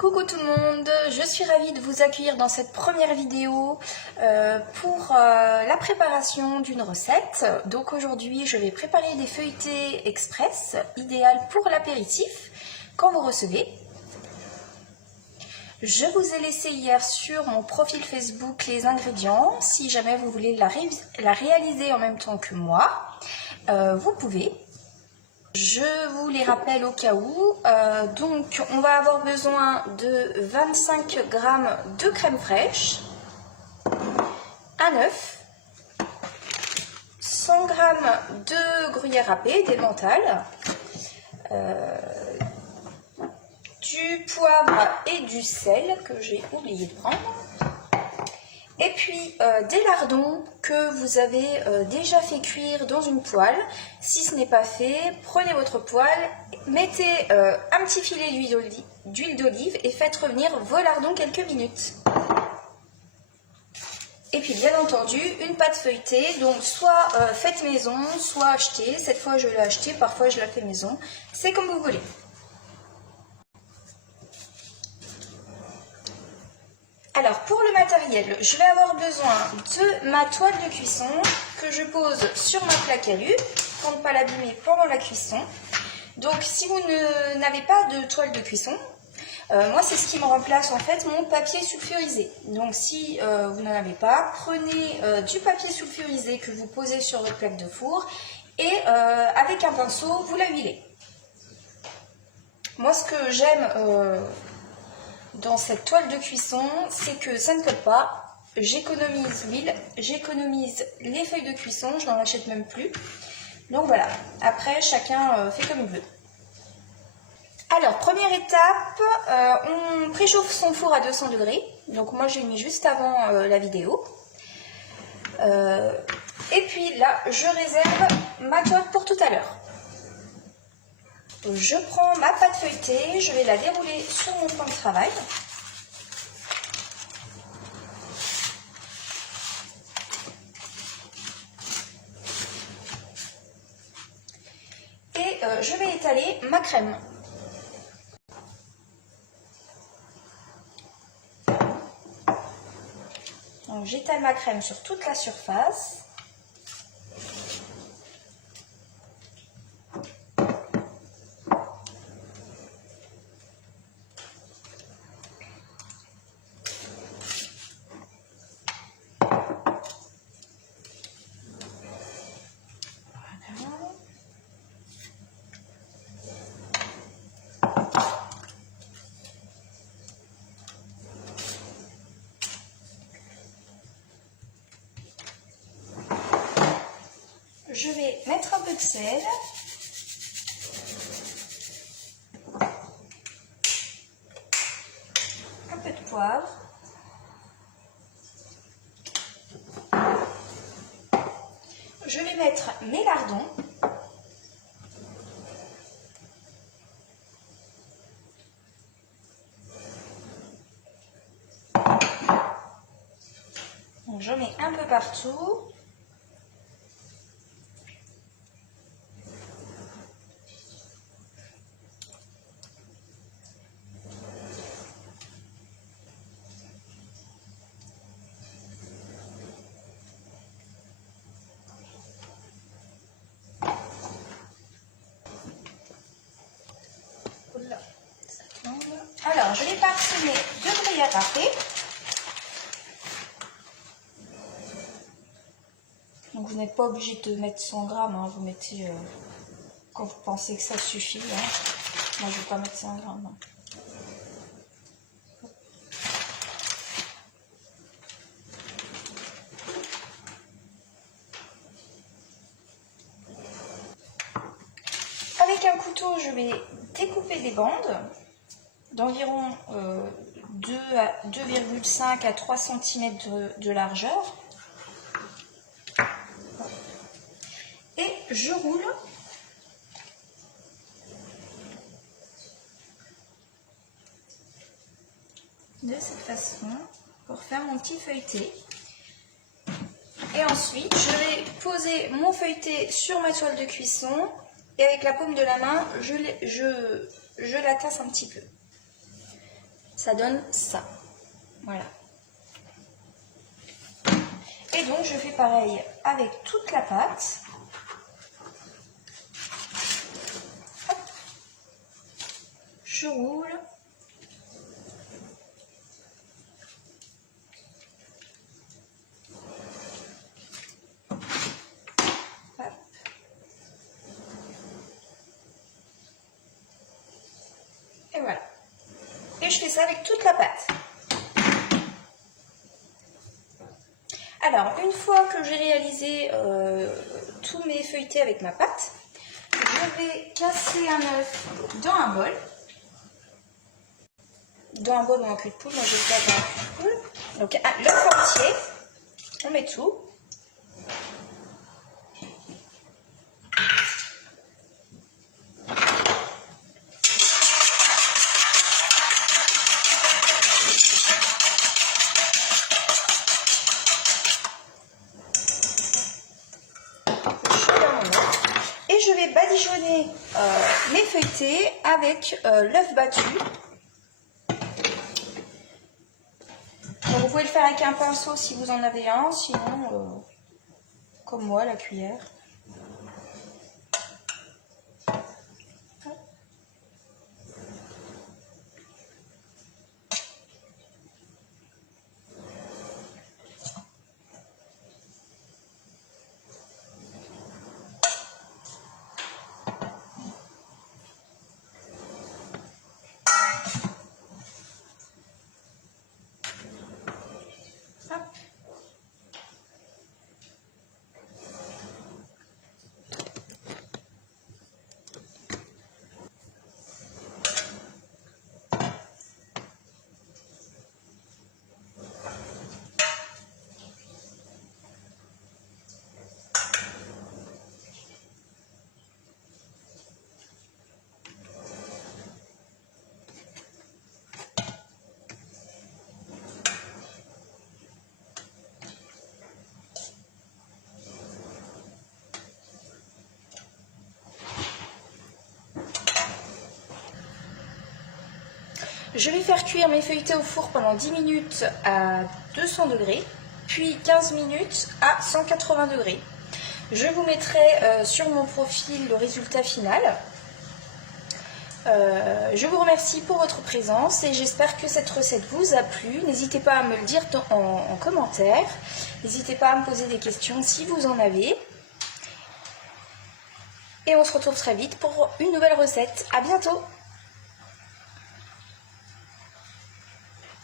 Coucou tout le monde, je suis ravie de vous accueillir dans cette première vidéo pour la préparation d'une recette. Donc aujourd'hui je vais préparer des feuilletés express, idéales pour l'apéritif quand vous recevez. Je vous ai laissé hier sur mon profil Facebook les ingrédients. Si jamais vous voulez la réaliser en même temps que moi, vous pouvez. Je vous les rappelle au cas où. Donc on va avoir besoin de 25 g de crème fraîche, un œuf, 100 g de gruyère râpée, d'emmental, du poivre et du sel que j'ai oublié de prendre. Et puis des lardons que vous avez déjà fait cuire dans une poêle. Si ce n'est pas fait, prenez votre poêle, mettez un petit filet d'huile d'olive et faites revenir vos lardons quelques minutes. Et puis bien entendu, une pâte feuilletée, donc soit faite maison, soit achetée. Cette fois je l'ai achetée, parfois je la fais maison, c'est comme vous voulez. Alors pour le matériel, je vais avoir besoin de ma toile de cuisson que je pose sur ma plaque alu pour ne pas l'abîmer pendant la cuisson. Donc si vous n'avez pas de toile de cuisson, moi c'est ce qui me remplace en fait mon papier sulfurisé. Donc si vous n'en avez pas, prenez du papier sulfurisé que vous posez sur votre plaque de four et avec un pinceau vous la huilez. Moi ce que j'aime dans cette toile de cuisson, c'est que ça ne colle pas. J'économise l'huile, j'économise les feuilles de cuisson, je n'en achète même plus. Donc voilà, après chacun fait comme il veut. Alors, première étape, on préchauffe son four à 200 degrés. Donc moi j'ai mis juste avant la vidéo. Et puis là, je réserve ma toile pour tout à l'heure. Je prends ma pâte feuilletée, je vais la dérouler sur mon plan de travail. Et je vais étaler ma crème. Donc j'étale ma crème sur toute la surface. Je vais mettre un peu de sel, un peu de poivre, je vais mettre mes lardons, donc j'en mets un peu partout. Alors, je vais parsemer de gruyère râpée. Donc, vous n'êtes pas obligé de mettre 100 g, hein, vous mettez quand vous pensez que ça suffit. Hein. Moi, je ne vais pas mettre 100 g. Non. Avec un couteau, je vais découper des bandes d'environ 2,5 à 3 cm de largeur. Et je roule de cette façon pour faire mon petit feuilleté. Et ensuite, je vais poser mon feuilleté sur ma toile de cuisson et avec la paume de la main, je la tasse un petit peu. ça donne ça. Voilà. Et donc je fais pareil avec toute la pâte. Hop. Je roule. Hop. Et voilà. Et je fais ça avec toute la pâte. Alors, une fois que j'ai réalisé tous mes feuilletés avec ma pâte, je vais casser un œuf dans un bol. Dans un bol ou un cul de poule, moi je vais faire dans un cul de poule. Donc, l'œuf entier, on met tout. Je vais badigeonner mes feuilletés avec l'œuf battu. Donc, vous pouvez le faire avec un pinceau si vous en avez un, sinon comme moi, la cuillère. Je vais faire cuire mes feuilletés au four pendant 10 minutes à 200 degrés, puis 15 minutes à 180 degrés. Je vous mettrai sur mon profil le résultat final. Je vous remercie pour votre présence et j'espère que cette recette vous a plu. N'hésitez pas à me le dire en commentaire. N'hésitez pas à me poser des questions si vous en avez. Et on se retrouve très vite pour une nouvelle recette. À bientôt!